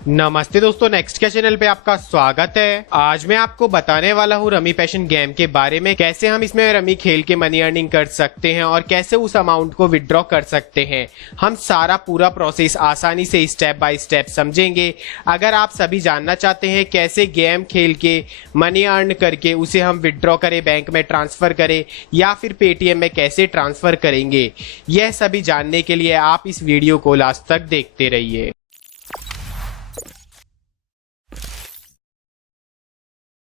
नमस्ते दोस्तों, नेक्स्ट के चैनल पे आपका स्वागत है। आज मैं आपको बताने वाला हूँ रमी पैशन गेम के बारे में, कैसे हम इसमें रमी खेल के मनी अर्निंग कर सकते हैं और कैसे उस अमाउंट को विड्रॉ कर सकते हैं। हम सारा पूरा प्रोसेस आसानी से स्टेप बाय स्टेप समझेंगे। अगर आप सभी जानना चाहते हैं कैसे गेम खेल के मनी अर्न करके उसे हम विड्रॉ करें, बैंक में ट्रांसफर करें या फिर पेटीएम में कैसे ट्रांसफर करेंगे, यह सभी जानने के लिए आप इस वीडियो को लास्ट तक देखते रहिए।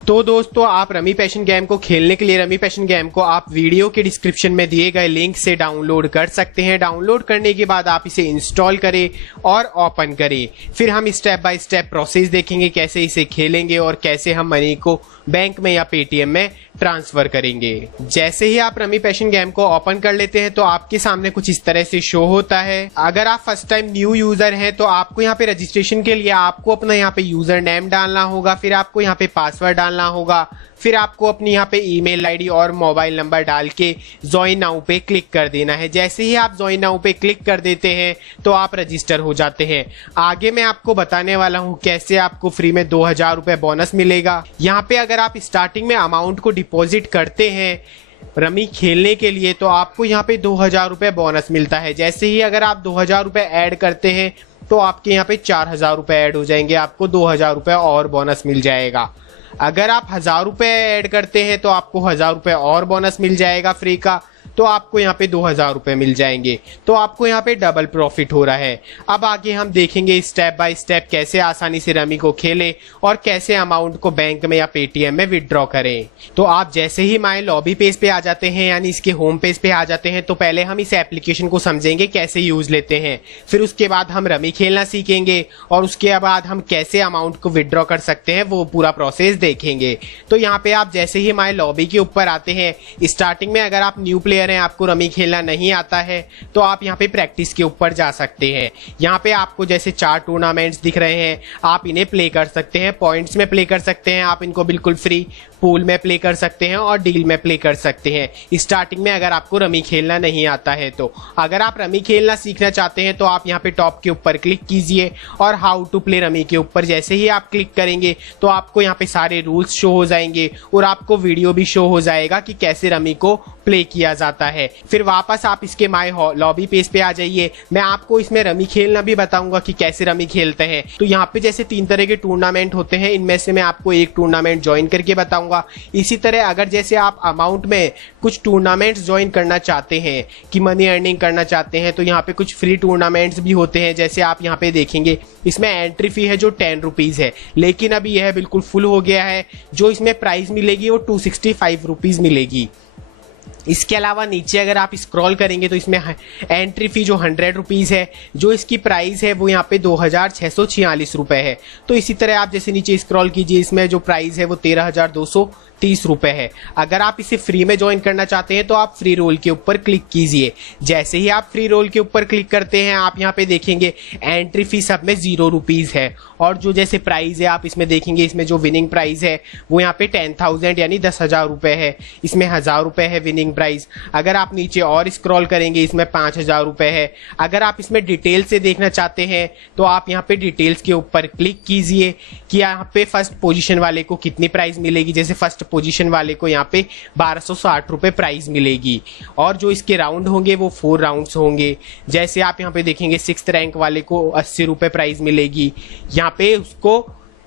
तो दोस्तों, आप रमी पैशन गेम को खेलने के लिए रमी पैशन गेम को आप वीडियो के डिस्क्रिप्शन में दिए गए लिंक से डाउनलोड कर सकते हैं। डाउनलोड करने के बाद आप इसे इंस्टॉल करें और ओपन करें। फिर हम स्टेप बाय स्टेप प्रोसेस देखेंगे कैसे इसे खेलेंगे और कैसे हम मनी को बैंक में या पेटीएम में ट्रांसफर करेंगे। जैसे ही आप रमी पैशन गेम को ओपन कर लेते हैं तो आपके सामने कुछ इस तरह से शो होता है। अगर आप फर्स्ट टाइम न्यू यूजर हैं तो आपको यहाँ पे रजिस्ट्रेशन के लिए आपको अपना यहाँ पे यूजर नेम डालना होगा, फिर आपको यहाँ पे पासवर्ड डालना होगा, फिर आपको अपनी यहाँ पे ईमेल आईडी और मोबाइल नंबर डाल के ज्वाइन नाउ पे क्लिक कर देना है। जैसे ही आप ज्वाइन नाउ पे क्लिक कर देते हैं तो आप रजिस्टर हो जाते हैं। आगे मैं आपको बताने वाला हूँ कैसे आपको फ्री में 2000 रुपए बोनस मिलेगा। यहाँ पे अगर आप स्टार्टिंग में अमाउंट को डिपॉजिट करते हैं रमी खेलने के लिए तो आपको यहाँ पे 2000 रुपए बोनस मिलता है। जैसे ही अगर आप 2000 रुपए ऐड करते हैं तो आपके यहाँ पे 4000 रुपए ऐड हो जाएंगे, आपको 2000 रुपए और बोनस मिल जाएगा। अगर आप 1000 रुपए ऐड करते हैं तो आपको 1000 रुपए और बोनस मिल जाएगा फ्री का, तो आपको यहाँ पे 2000 रुपए मिल जाएंगे। तो आपको यहाँ पे डबल प्रॉफिट हो रहा है। अब आगे हम देखेंगे स्टेप बाय स्टेप कैसे आसानी से रमी को खेलें और कैसे अमाउंट को बैंक में या पेटीएम में विड्रॉ करें। तो आप जैसे ही माई लॉबी पेज पे आ जाते हैं, यानी इसके होम पेज पे आ जाते हैं, तो पहले हम इस एप्लीकेशन को समझेंगे कैसे यूज लेते हैं। फिर उसके बाद हम रमी खेलना सीखेंगे और उसके बाद हम कैसे अमाउंट को विड्रॉ कर सकते हैं वो पूरा प्रोसेस देखेंगे। तो यहाँ पे आप जैसे ही माई लॉबी के ऊपर आते हैं, स्टार्टिंग में अगर आप न्यू प्लेयर हैं, आपको रमी खेलना नहीं आता है, तो आप यहाँ पे प्रैक्टिस के ऊपर जा सकते हैं। यहाँ पे आपको जैसे 4 टूर्नामेंट्स दिख रहे हैं, आप इन्हें प्ले कर सकते हैं। पॉइंट्स में प्ले कर सकते हैं आप इनको बिल्कुल फ्री, पूल में प्ले कर सकते हैं और डील में प्ले कर सकते हैं स्टार्टिंग में अगर आपको रमी खेलना नहीं आता है। तो अगर आप रमी खेलना सीखना चाहते हैं तो आप यहाँ पे टॉप के ऊपर क्लिक कीजिए और हाउ टू प्ले रमी के ऊपर जैसे ही आप क्लिक करेंगे तो आपको यहाँ पे सारे रूल्स शो हो जाएंगे और आपको वीडियो भी शो हो जाएगा कि कैसे रमी को प्ले किया जाता है। फिर वापस आप इसके माई लॉबी पेज पे आ जाइए। मैं आपको इसमें रमी खेलना भी बताऊंगा कि कैसे रमी खेलते हैं। तो यहाँ पे जैसे 3 तरह के टूर्नामेंट होते हैं, इनमें से मैं आपको एक टूर्नामेंट ज्वाइन करके बताऊंगा। इसी तरह अगर जैसे आप अमाउंट में कुछ टूर्नामेंट्स ज्वाइन करना चाहते हैं कि मनी अर्निंग करना चाहते हैं तो यहाँ पे कुछ फ्री टूर्नामेंट्स भी होते हैं। जैसे आप यहाँ पे देखेंगे इसमें एंट्री फी है जो 10 रुपीज है, लेकिन अभी यह बिल्कुल फुल हो गया है। जो इसमें प्राइस मिलेगी वो 265 रुपीज मिलेगी। इसके अलावा नीचे अगर आप स्क्रॉल करेंगे तो इसमें एंट्री फी जो 100 रुपीज है, जो इसकी प्राइस है वो यहाँ पे 2646 रुपए है। तो इसी तरह आप जैसे नीचे स्क्रॉल कीजिए, इसमें जो प्राइस है वो 13230 रुपए है। अगर आप इसे फ्री में ज्वाइन करना चाहते हैं तो आप फ्री रोल के ऊपर क्लिक कीजिए। जैसे ही आप फ्री रोल के ऊपर क्लिक करते हैं आप यहाँ पे देखेंगे एंट्री फी सब में 0 रुपीज है और जो जैसे प्राइस है आप इसमें देखेंगे, इसमें जो विनिंग प्राइस है वो यहाँ पे 10,000 यानी 10,000 रुपए है। इसमें 1000 रुपए है विनिंग प्राइस। अगर आप नीचे और स्क्रॉल करेंगे इसमें 5000 रुपए है। अगर आप इसमें डिटेल से देखना चाहते हैं तो आप यहाँ पे डिटेल्स के ऊपर क्लिक कीजिए कि यहाँ पे फर्स्ट पोजीशन वाले को कितनी प्राइस मिलेगी। जैसे फर्स्ट पोजीशन वाले को यहाँ पे 1260 रुपए प्राइस मिलेगी और जो इसके राउंड होंगे वो 4 राउंड्स होंगे। जैसे आप यहाँ पे देखेंगे 6th रैंक वाले को 80 रुपए प्राइस मिलेगी। यहाँ पे उसको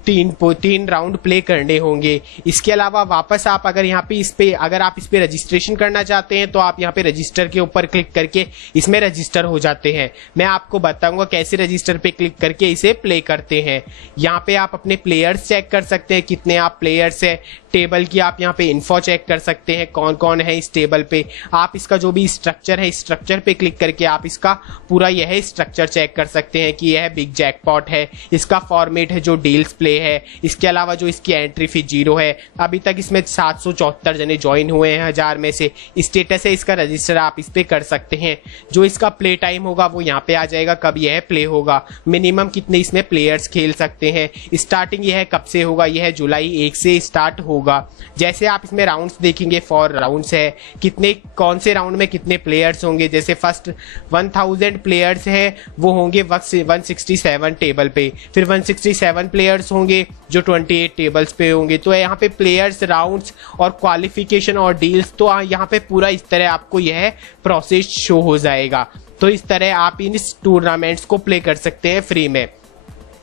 3 राउंड प्ले करने होंगे। इसके अलावा वापस आप अगर यहाँ पे अगर आप इस पे रजिस्ट्रेशन करना चाहते हैं तो आप यहाँ पे रजिस्टर के ऊपर क्लिक करके इसमें रजिस्टर हो जाते हैं। मैं आपको बताऊंगा कैसे रजिस्टर पे क्लिक करके इसे प्ले करते हैं। यहाँ पे आप अपने प्लेयर्स चेक कर सकते हैं, कितने आप प्लेयर्स हैं। टेबल की आप यहाँ पे इन्फो चेक कर सकते हैं, कौन कौन है इस टेबल पे। आप इसका जो भी स्ट्रक्चर है, स्ट्रक्चर पे क्लिक करके आप इसका पूरा यह स्ट्रक्चर चेक कर सकते हैं कि यह बिग जैकपॉट है, इसका फॉर्मेट है जो डील्स प्ले प्ले है। इसके अलावा जो इसकी एंट्री फी 0 है। अभी तक इसमें 774 जने ज्वाइन हुए हैं 1000 में से। स्टेटस है इसका रजिस्टर, आप इस पे कर सकते हैं। जो इसका प्ले टाइम होगा वो यहाँ पे आ जाएगा, कब यह प्ले होगा, मिनिमम कितने इसमें प्लेयर्स खेल सकते हैं। स्टार्टिंग यह कब से होगा, यह जुलाई 1 से स्टार्ट होगा। जैसे आप इसमें राउंड्स देखेंगे, 4 राउंड्स है, कितने कौन से राउंड में कितने प्लेयर्स होंगे। जैसे फर्स्ट 1000 प्लेयर्स है वो होंगे 167 टेबल पे, फिर 167 प्लेयर्स होंगे जो 28 टेबल्स पे होंगे। तो यहाँ पे प्लेयर्स, राउंड्स और क्वालिफिकेशन और डील्स, तो यहाँ पे पूरा इस तरह आपको यह प्रोसेस शो हो जाएगा। तो इस तरह आप इन टूर्नामेंट्स को प्ले कर सकते हैं फ्री में।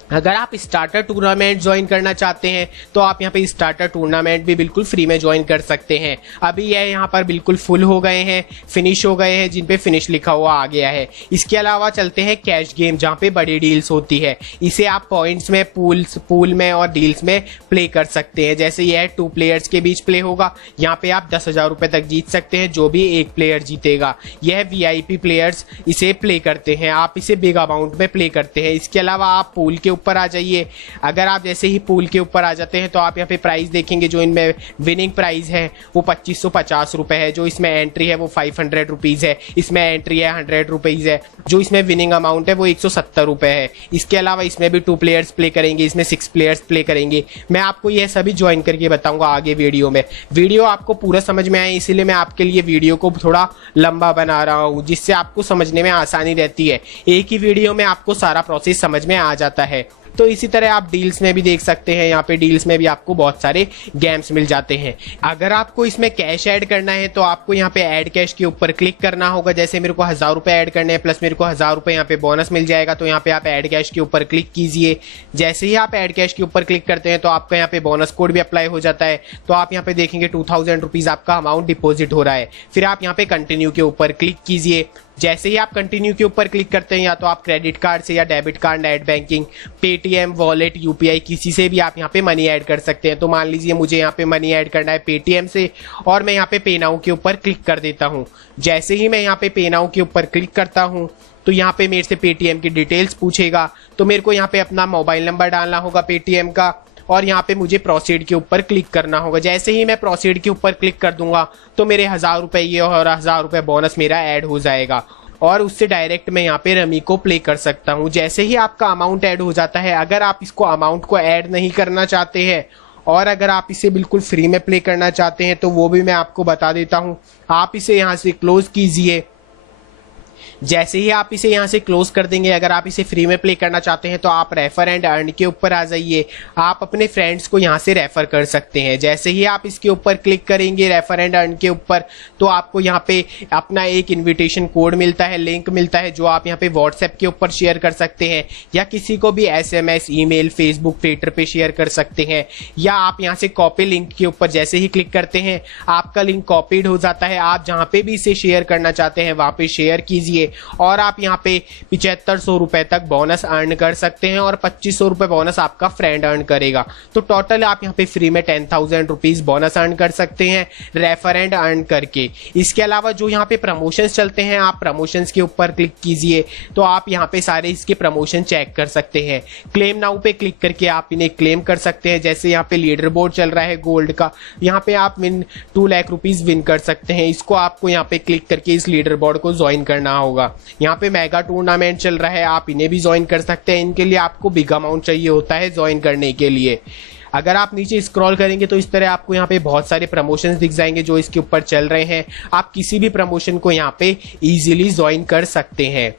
अगर आप स्टार्टर टूर्नामेंट ज्वाइन करना चाहते हैं तो आप यहाँ पे स्टार्टर टूर्नामेंट भी बिल्कुल फ्री में ज्वाइन कर सकते हैं। अभी यह यहाँ पर बिल्कुल फुल हो गए हैं, फिनिश हो गए हैं, जिन पे फिनिश लिखा हुआ आ गया है। इसके अलावा चलते हैं कैश गेम, जहाँ पे बड़ी डील्स होती है। इसे आप पॉइंट्स में, पूल में और डील्स में प्ले कर सकते हैं। जैसे यह 2 प्लेयर्स के बीच प्ले होगा, यहाँ पे आप 10,000 रुपए तक जीत सकते हैं, जो भी एक प्लेयर जीतेगा। यह VIP प्लेयर्स इसे प्ले करते हैं, आप इसे बिग अमाउंट में प्ले करते हैं। इसके अलावा आप पूल के ऊपर आ जाइए। अगर आप जैसे ही पूल के ऊपर आ जाते हैं तो आप यहाँ पे प्राइस देखेंगे। जो इनमें विनिंग प्राइस है वो 2550 रुपए है। जो इसमें एंट्री है वो 500 रुपीज है। इसमें एंट्री है 100 रुपीज है। जो इसमें विनिंग अमाउंट है वो 170 रुपए है। इसके अलावा इसमें भी 2 प्लेयर्स प्ले करेंगे, इसमें 6 प्लेयर्स प्ले करेंगे। मैं आपको यह सभी ज्वाइन करके बताऊंगा आगे वीडियो में। वीडियो आपको पूरा समझ में आए इसीलिए मैं आपके लिए वीडियो को थोड़ा लंबा बना रहा हूँ, जिससे आपको समझने में आसानी रहती है। एक ही वीडियो में आपको सारा प्रोसेस समझ में आ जाता है। तो इसी तरह आप डील्स में भी देख सकते हैं। यहाँ पे डील्स में भी आपको बहुत सारे गेम्स मिल जाते हैं। अगर आपको इसमें कैश ऐड करना है तो आपको यहाँ पे ऐड कैश के ऊपर क्लिक करना होगा। जैसे मेरे को 1000 रुपए ऐड करने हैं, प्लस मेरे को 1000 रुपए यहाँ पे बोनस मिल जाएगा। तो यहाँ पे आप ऐड कैश के ऊपर क्लिक कीजिए। जैसे ही आप ऐड कैश के ऊपर क्लिक करते हैं तो आपका यहाँ पे बोनस कोड भी अप्लाई हो जाता है। तो आप यहाँ पे देखेंगे 2000 रुपीज आपका अमाउंट डिपॉजिट हो रहा है। फिर आप यहाँ पे कंटिन्यू के ऊपर क्लिक कीजिए। जैसे ही आप कंटिन्यू के ऊपर क्लिक करते हैं, या तो आप क्रेडिट कार्ड से या debit card, net banking, Paytm, wallet, UPI किसी से भी आप यहाँ पे मनी ऐड कर सकते हैं। तो मान लीजिए मुझे यहाँ पे मनी ऐड करना है पेटीएम से, और मैं यहाँ पे पे नाउ के ऊपर क्लिक कर देता हूँ। जैसे ही मैं यहाँ पे पे नाउ के ऊपर क्लिक करता हूँ तो यहाँ पे मेरे से पेटीएम की डिटेल्स पूछेगा। तो मेरे को यहाँ पे अपना मोबाइल नंबर डालना होगा पेटीएम का, और यहाँ पे मुझे प्रोसीड के ऊपर क्लिक करना होगा। जैसे ही मैं प्रोसीड के ऊपर क्लिक कर दूंगा तो मेरे 1000 रुपए ये और 1000 रुपए बोनस मेरा ऐड हो जाएगा, और उससे डायरेक्ट मैं यहाँ पे रमी को प्ले कर सकता हूँ। जैसे ही आपका अमाउंट ऐड हो जाता है, अगर आप इसको अमाउंट को ऐड नहीं करना चाहते हैं और अगर आप इसे बिल्कुल फ्री में प्ले करना चाहते हैं तो वो भी मैं आपको बता देता हूँ। आप इसे यहाँ से क्लोज कीजिए। जैसे ही आप इसे यहाँ से क्लोज कर देंगे, अगर आप इसे फ्री में प्ले करना चाहते हैं तो आप रेफर एंड अर्न के ऊपर आ जाइए। आप अपने फ्रेंड्स को यहाँ से रेफर कर सकते हैं। जैसे ही आप इसके ऊपर क्लिक करेंगे रेफर एंड अर्न के ऊपर, तो आपको यहाँ पे अपना एक इन्विटेशन कोड मिलता है, लिंक मिलता है, जो आप यहाँ पे व्हाट्सएप के ऊपर शेयर कर सकते हैं, या किसी को भी SMS, ईमेल, फेसबुक, ट्विटर पे शेयर कर सकते हैं। या आप यहाँ से कॉपी लिंक के ऊपर जैसे ही क्लिक करते हैं आपका लिंक कॉपीड हो जाता है। आप जहाँ पे भी इसे शेयर करना चाहते हैं वहां पे शेयर कीजिए, और आप यहाँ पे 7500 रुपए तक बोनस अर्न कर सकते हैं, और 2500 रुपए बोनस आपका फ्रेंड अर्न करेगा। तो टोटल आप यहाँ पे फ्री में 10,000 रुपीज बोनस अर्न कर सकते हैं रेफर एंड अर्न करके। इसके अलावा जो यहाँ पे प्रमोशंस चलते हैं, आप प्रमोशंस के ऊपर क्लिक कीजिए तो आप यहाँ पे सारे इसके प्रमोशन चेक कर सकते हैं। क्लेम नाउ पे क्लिक करके आप इन्हें क्लेम कर सकते हैं। जैसे यहाँ पे लीडर बोर्ड चल रहा है गोल्ड का, यहाँ पे आप 2 लाख रुपीज विन कर सकते हैं। इसको आपको यहाँ पे क्लिक करके इस लीडर बोर्ड को ज्वाइन करना होगा। यहाँ पे मेगा टूर्नामेंट चल रहा है, आप इन्हें भी ज्वाइन कर सकते हैं। इनके लिए आपको बिग अमाउंट चाहिए होता है ज्वाइन करने के लिए। अगर आप नीचे स्क्रॉल करेंगे तो इस तरह आपको यहाँ पे बहुत सारे प्रमोशंस दिख जाएंगे जो इसके ऊपर चल रहे हैं। आप किसी भी प्रमोशन को यहाँ पे इजीली ज्वाइन कर सकते हैं।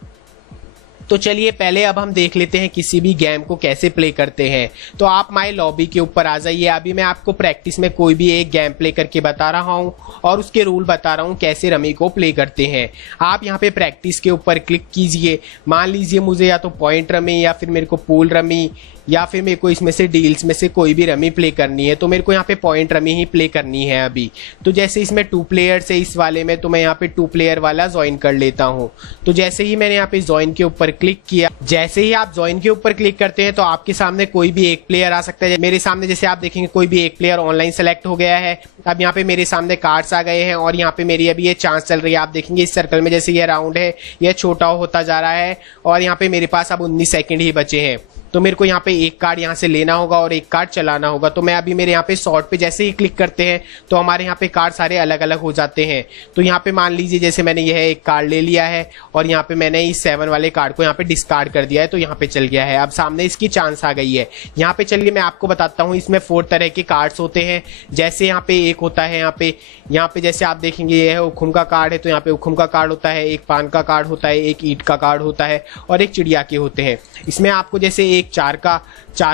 तो चलिए पहले अब हम देख लेते हैं किसी भी गेम को कैसे प्ले करते हैं। तो आप माय लॉबी के ऊपर आ जाइए। अभी मैं आपको प्रैक्टिस में कोई भी एक गेम प्ले करके बता रहा हूं और उसके रूल बता रहा हूं कैसे रमी को प्ले करते हैं। आप यहां पे प्रैक्टिस के ऊपर क्लिक कीजिए। मान लीजिए मुझे या तो पॉइंट रमी, या फिर मेरे को पूल रमी, या फिर मेरे को इसमें से डील्स में से कोई भी रमी प्ले करनी है। तो मेरे को यहाँ पे पॉइंट रमी ही प्ले करनी है अभी। तो जैसे इसमें 2 प्लेयर्स है इस वाले में, तो मैं यहाँ पे 2 प्लेयर वाला ज्वाइन कर लेता हूँ। तो जैसे ही मैंने यहाँ पे ज्वाइन के ऊपर क्लिक किया, जैसे ही आप ज्वाइन के ऊपर क्लिक करते हैं तो आपके सामने कोई भी एक प्लेयर आ सकता है। मेरे सामने जैसे आप देखेंगे कोई भी एक प्लेयर ऑनलाइन सेलेक्ट हो गया है। अब यहाँ पे मेरे सामने कार्ड्स आ गए हैं और यहाँ पे मेरी अभी ये चांस चल रही है। आप देखेंगे इस सर्कल में जैसे ये राउंड है ये छोटा होता जा रहा है और यहाँ पे मेरे पास अब 19 सेकंड ही बचे हैं। तो मेरे को यहाँ पे एक कार्ड यहाँ से लेना होगा और एक कार्ड चलाना होगा। तो मैं अभी मेरे यहाँ पे सॉर्ट पे जैसे ही क्लिक करते हैं तो हमारे यहाँ पे कार्ड सारे अलग अलग हो जाते हैं। तो यहाँ पे मान लीजिए जैसे मैंने यह एक कार्ड ले लिया है और यहाँ पे मैंने इस 7 वाले कार्ड को यहाँ पे डिस्कार्ड कर दिया है, तो यहाँ पे चल गया है। अब सामने इसकी चांस आ गई है। यहाँ पे चलिए मैं आपको बताता हूँ, इसमें 4 तरह के कार्ड्स होते हैं। जैसे यहाँ पे एक होता है यहाँ पे जैसे आप देखेंगे ये है उखुम का कार्ड है, तो यहाँ पे उखुम का कार्ड होता है, एक पान का कार्ड होता है, एक ईंट का कार्ड होता है और एक चिड़िया के होते हैं। इसमें आपको जैसे एक 4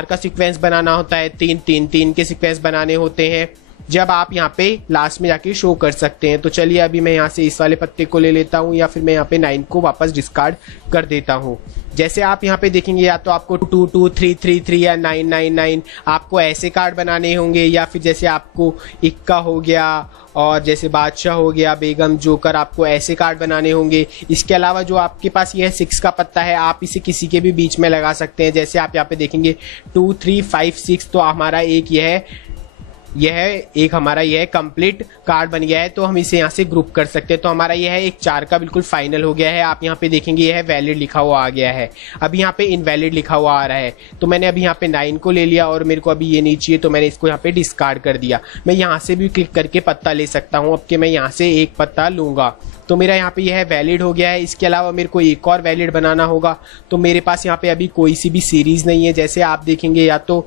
का सीक्वेंस बनाना होता है, 3 के सीक्वेंस बनाने होते हैं, जब आप यहाँ पे लास्ट में जाके शो कर सकते हैं। तो चलिए अभी मैं यहाँ से इस वाले पत्ते को ले लेता हूँ या फिर मैं यहाँ पे 9 को वापस डिस्कार्ड कर देता हूँ। जैसे आप यहाँ पे देखेंगे या तो आपको 2 2 3 3 3 या 9 9 9 आपको ऐसे कार्ड बनाने होंगे, या फिर जैसे आपको इक्का हो गया और जैसे बादशाह हो गया, बेगम, जोकर, आपको ऐसे कार्ड बनाने होंगे। इसके अलावा जो आपके पास यह 6 का पत्ता है आप इसे किसी के भी बीच में लगा सकते हैं। जैसे आप यहाँ पे देखेंगे 2 3 5 6, तो हमारा एक हमारा यह कंप्लीट कार्ड बन गया है। तो हम इसे यहाँ से ग्रुप कर सकते हैं। तो हमारा यह एक 4 का बिल्कुल फाइनल हो गया है। आप यहाँ पे देखेंगे यह वैलिड लिखा हुआ आ गया है, अभी यहाँ पे इनवैलिड लिखा हुआ आ रहा है। तो मैंने अभी यहाँ पे 9 को ले लिया और मेरे को अभी ये नहीं चाहिए, तो मैंने इसको यहाँ पे डिस्कार्ड कर दिया। मैं यहाँ से भी क्लिक करके पत्ता ले सकता हूँ। अब कि मैं यहाँ से एक पत्ता लूंगा तो मेरा यहाँ पे यह वैलिड हो गया है। इसके अलावा मेरे को एक और वैलिड बनाना होगा। तो मेरे पास यहाँ पे अभी कोई सी भी सीरीज नहीं है। जैसे आप देखेंगे या तो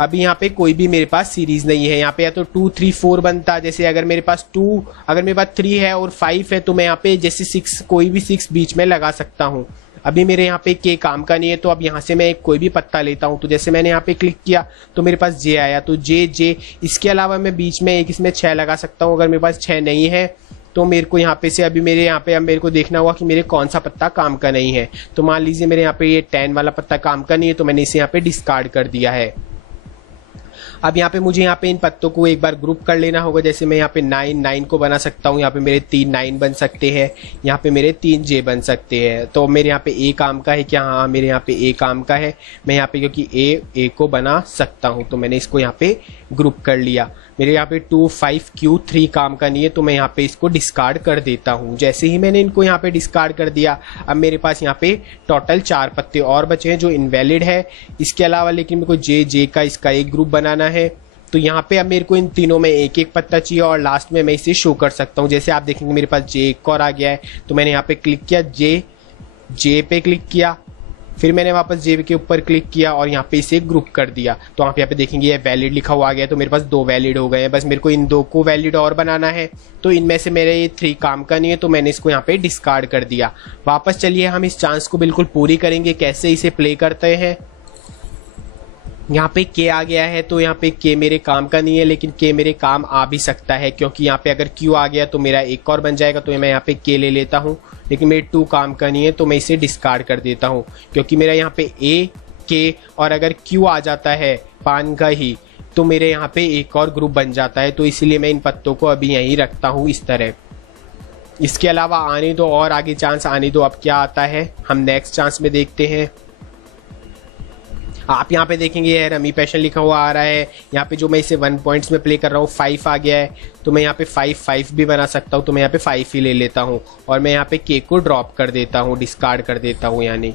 अभी यहाँ पे कोई भी मेरे पास सीरीज नहीं है। यहाँ पे या तो 2 3 4 बनता, जैसे अगर मेरे पास 3 है और 5 है तो मैं यहाँ पे जैसे 6 कोई भी 6 बीच में लगा सकता हूँ। अभी मेरे यहाँ पे के काम का नहीं है, तो अब यहाँ से मैं कोई भी पत्ता लेता हूँ। तो जैसे मैंने यहाँ पे क्लिक किया तो मेरे पास जे आया, तो जे। इसके अलावा मैं बीच में एक इसमें 6 लगा सकता हूँ। अगर मेरे पास 6 नहीं है तो मेरे को यहाँ पे से अभी मेरे यहाँ पे अब मेरे को देखना होगा कि मेरे कौन सा पत्ता काम का नहीं है। तो मान लीजिए मेरे यहाँ पे ये 10 वाला पत्ता काम का नहीं है, तो मैंने इसे यहाँ पे डिस्कार्ड कर दिया है। अब यहाँ पे मुझे यहाँ पे इन पत्तों को एक बार ग्रुप कर लेना होगा। जैसे मैं यहाँ पे 9 को बना सकता हूँ। यहाँ पे मेरे 3 9 बन सकते हैं, यहाँ पे मेरे 3 जे बन सकते हैं। तो मेरे यहाँ पे ए काम का है क्या? हाँ, मेरे यहाँ पे ए काम का है। मैं यहाँ पे क्योंकि ए को बना सकता हूँ तो मैंने इसको यहाँ पे ग्रुप कर लिया। मेरे यहाँ पे 2 5 Q 3 काम का नहीं है, तो मैं यहाँ पे इसको डिस्कार्ड कर देता हूँ। जैसे ही मैंने इनको यहाँ पे डिस्कार्ड कर दिया, अब मेरे पास यहाँ पे टोटल 4 पत्ते और बचे हैं जो इनवैलिड है। इसके अलावा लेकिन मेरे को जे का इसका एक ग्रुप बनाना है। तो यहाँ पे अब मेरे को इन तीनों में एक एक पत्ता चाहिए और लास्ट में मैं इसे शो कर सकता हूँ। जैसे आप देखेंगे मेरे पास जे एक और आ गया है, तो मैंने यहाँ पे क्लिक किया, जे पे क्लिक किया, फिर मैंने वापस जे के ऊपर क्लिक किया और यहाँ पे इसे ग्रुप कर दिया। तो आप यहाँ पे देखेंगे ये वैलिड लिखा हुआ आ गया, तो मेरे पास 2 वैलिड हो गए हैं। बस मेरे को इन 2 को वैलिड और बनाना है। तो इनमें से मेरे ये 3 काम का नहीं है, तो मैंने इसको यहाँ पे डिस्कार्ड कर दिया। वापस चलिए हम इस चांस को बिल्कुल पूरी करेंगे। कैसे इसे प्ले करते हैं, यहाँ पे के आ गया है, तो यहाँ पे के मेरे काम का नहीं है, लेकिन के मेरे काम आ भी सकता है क्योंकि यहाँ पे अगर क्यू आ गया तो मेरा एक और बन जाएगा। तो मैं यहाँ पे के ले लेता हूँ, लेकिन मेरे 2 काम का नहीं है, तो मैं इसे डिस्कार्ड कर देता हूँ क्योंकि मेरा यहाँ पे ए के और अगर क्यू आ जाता है पान का ही तो मेरे यहाँ पे एक और ग्रुप बन जाता है। तो इसीलिए मैं इन पत्तों को अभी यहीं रखता हूँ इस तरह। इसके अलावा आने दो और आगे चांस आने दो। अब क्या आता है हम नेक्स्ट चांस में देखते हैं। आप यहाँ पे देखेंगे ये रमी पैशन लिखा हुआ आ रहा है। यहाँ पे जो मैं इसे 1 पॉइंट्स में प्ले कर रहा हूँ 5 आ गया है, तो मैं यहाँ पे 5 भी बना सकता हूँ। तो मैं यहाँ पे 5 ही ले लेता हूँ और मैं यहाँ पे के को ड्रॉप कर देता हूँ, डिस्कार्ड कर देता हूँ। यानी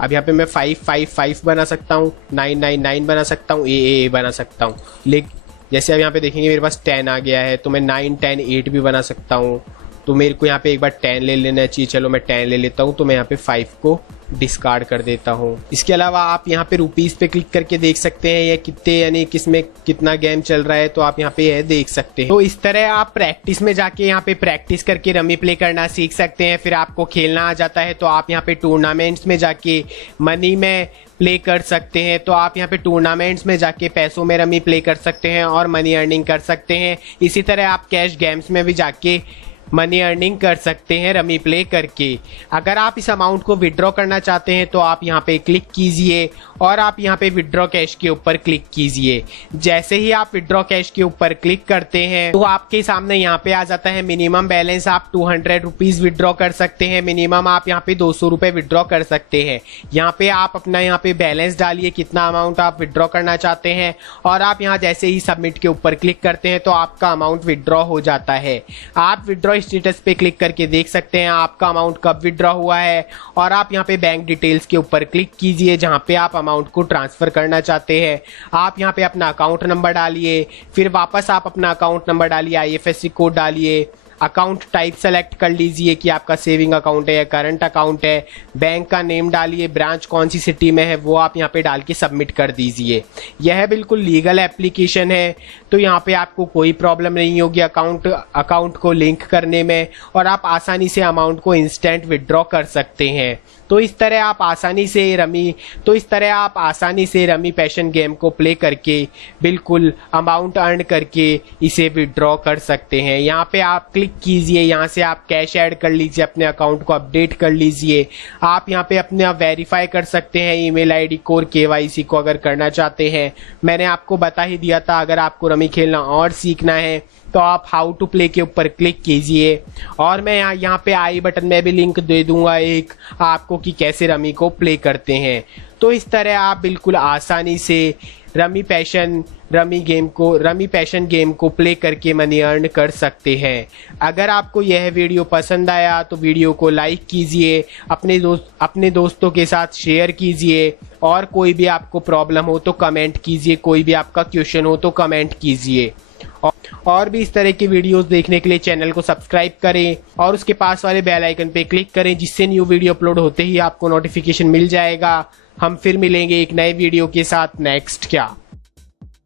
अब यहाँ पे मैं 5 बना सकता हूँ, 9 बना सकता हूँ, ए बना सकता हूँ। लेकिन जैसे अब यहाँ पे देखेंगे मेरे पास 10 आ गया है, तो मैं 9 10 8 भी बना सकता हूँ। तो मेरे को यहाँ पे एक बार 10 ले लेना चाहिए। चलो मैं 10 ले लेता हूँ, तो मैं यहाँ पे 5 को डिस्कार्ड कर देता हूँ। इसके अलावा आप यहाँ पे रुपीस पे क्लिक करके देख सकते हैं ये कितने यानी किसमें कितना गेम चल रहा है, तो आप यहाँ पे देख सकते हैं। तो इस तरह आप प्रैक्टिस में जाके यहाँ पे प्रैक्टिस करके रमी प्ले करना सीख सकते हैं। फिर आपको खेलना आ जाता है तो आप यहाँ पे टूर्नामेंट्स में जाके मनी में प्ले कर सकते हैं। तो आप यहाँ पे टूर्नामेंट्स में जाके पैसों में रमी प्ले कर सकते हैं और मनी अर्निंग कर सकते हैं। इसी तरह आप कैश गेम्स में भी जाके मनी अर्निंग कर सकते हैं रमी प्ले करके। अगर आप इस अमाउंट को विड्रॉ करना चाहते हैं तो आप यहाँ पे क्लिक कीजिए और आप यहाँ पे विड्रॉ कैश के ऊपर क्लिक कीजिए। जैसे ही आप विड्रॉ कैश के ऊपर क्लिक करते हैं तो आपके सामने यहाँ पे आ जाता है मिनिमम बैलेंस। आप 200 रुपीज विड्रॉ कर सकते हैं। मिनिमम आप यहाँ पे 200 रुपए विड्रॉ कर सकते हैं। यहाँ पे आप अपना यहाँ पे बैलेंस डालिए कितना अमाउंट आप विड्रॉ करना चाहते हैं और आप यहाँ जैसे ही सबमिट के ऊपर क्लिक करते हैं तो आपका अमाउंट विड्रॉ हो जाता है। आप विड्रॉ विड्रॉ स्टेटस पे क्लिक करके देख सकते हैं आपका अमाउंट कब विड्रॉ हुआ है, और आप यहाँ पे बैंक डिटेल्स के ऊपर क्लिक कीजिए जहाँ पे आप अमाउंट को ट्रांसफर करना चाहते हैं। आप यहाँ पे अपना अकाउंट नंबर डालिए, फिर वापस आप अपना अकाउंट नंबर डालिए, IFSC कोड डालिए, अकाउंट टाइप सेलेक्ट कर लीजिए कि आपका सेविंग अकाउंट है या करंट अकाउंट है, बैंक का नेम डालिए, ब्रांच कौन सी सिटी में है वो आप यहाँ पे डाल के सबमिट कर दीजिए। यह बिल्कुल लीगल एप्लीकेशन है, तो यहाँ पे आपको कोई प्रॉब्लम नहीं होगी अकाउंट को लिंक करने में, और आप आसानी से अमाउंट को इंस्टेंट विड्रॉ कर सकते हैं। तो इस तरह आप आसानी से रमी पैशन गेम को प्ले करके बिल्कुल अमाउंट अर्न करके इसे विड्रॉ कर सकते हैं। यहाँ पे आप क्लिक कीजिए, यहाँ से आप कैश ऐड कर लीजिए, अपने अकाउंट को अपडेट कर लीजिए। आप यहाँ पे अपने वेरीफाई कर सकते हैं ईमेल आईडी को और KYC को अगर करना चाहते हैं। मैंने आपको बता ही दिया था। अगर आपको रमी खेलना और सीखना है तो आप हाउ टू प्ले के ऊपर क्लिक कीजिए, और मैं यहाँ पे आई बटन में भी लिंक दे दूंगा एक आपको कि कैसे रमी को प्ले करते हैं। तो इस तरह आप बिल्कुल आसानी से रमी पैशन गेम को प्ले करके मनी अर्न कर सकते हैं। अगर आपको यह वीडियो पसंद आया तो वीडियो को लाइक कीजिए, अपने दोस्तों के साथ शेयर कीजिए, और कोई भी आपको प्रॉब्लम हो तो कमेंट कीजिए, कोई भी आपका क्वेश्चन हो तो कमेंट कीजिए। और भी इस तरह की वीडियोस देखने के लिए चैनल को सब्सक्राइब करें और उसके पास वाले बेल आइकन पे क्लिक करें, जिससे न्यू वीडियो अपलोड होते ही आपको नोटिफिकेशन मिल जाएगा। हम फिर मिलेंगे एक नए वीडियो के साथ नेक्स्ट क्या।